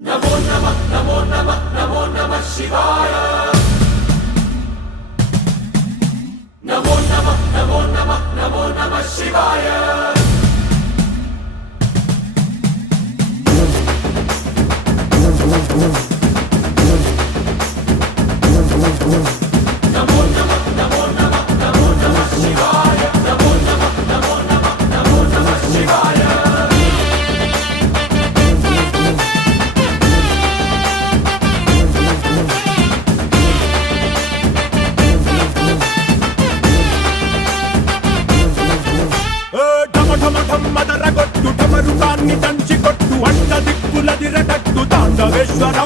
नमो नमः नमो नमः नमो नमः शिवाय। नमो नमः नमो नमः नमो नमः शिवाय। नमो नमः नमो नमः नमो नमः शिवाय। नमो नमः नमो नमः नमो नमः शिवाय। మదరగొట్టు టమరుకాన్ని దంచి కొట్టు అడ్డ దిక్కులదిరగట్టు తాండవేశ్వరా